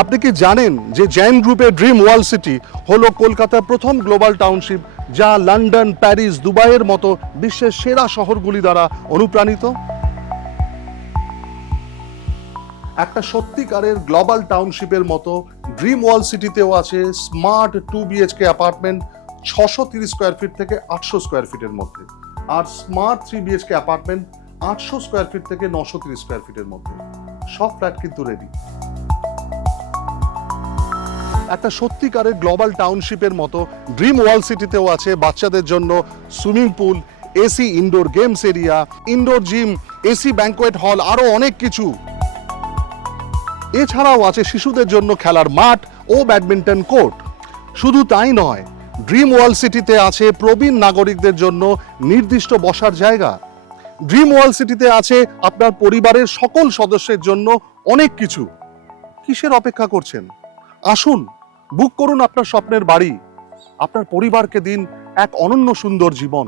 আপনি কি জানেন যে জেন গ্রুপের ড্রিম ওয়ার্ল্ড সিটি হলো কলকাতার প্রথম গ্লোবাল টাউনশিপ, যা লন্ডন, প্যারিস, দুবাইয়ের মতো বিশ্বের সেরা শহরগুলি দ্বারা অনুপ্রাণিত? একটা সত্যিকারের গ্লোবাল টাউনশিপের মতো ড্রিম ওয়ার্ল্ড সিটিতেও আছে smart 2 BHK apartment 630 square feet থেকে 800 স্কোয়ার ফিটের মধ্যে, আর smart 3 BHK apartment 800 square feet থেকে 930 স্কোয়ার ফিটের মধ্যে। সব ফ্ল্যাট কিন্তু রেডি। একটা সত্যিকারের গ্লোবাল টাউনশিপের মতো ড্রিম ওয়ার্ল্ড সিটিতেও আছে বাচ্চাদের জন্য swimming pool, AC indoor games area, indoor gym, AC banquet hall, আরো অনেক কিছু। এছাড়াও আছে শিশুদের জন্য খেলার মাঠ ও ব্যাডমিন্টন কোর্ট। শুধু তাই নয়, ড্রিম ওয়ার্ল্ড সিটিতে আছে প্রবীণ নাগরিকদের জন্য নির্দিষ্ট বসার জায়গা। ড্রিম ওয়ার্ল্ড সিটিতে আছে আপনার পরিবারের সকল সদস্যের জন্য অনেক কিছু। কিসের অপেক্ষা করছেন? আসুন, বুক করুন আপনার স্বপ্নের বাড়ি। আপনার পরিবারকে দিন এক অনন্য সুন্দর জীবন।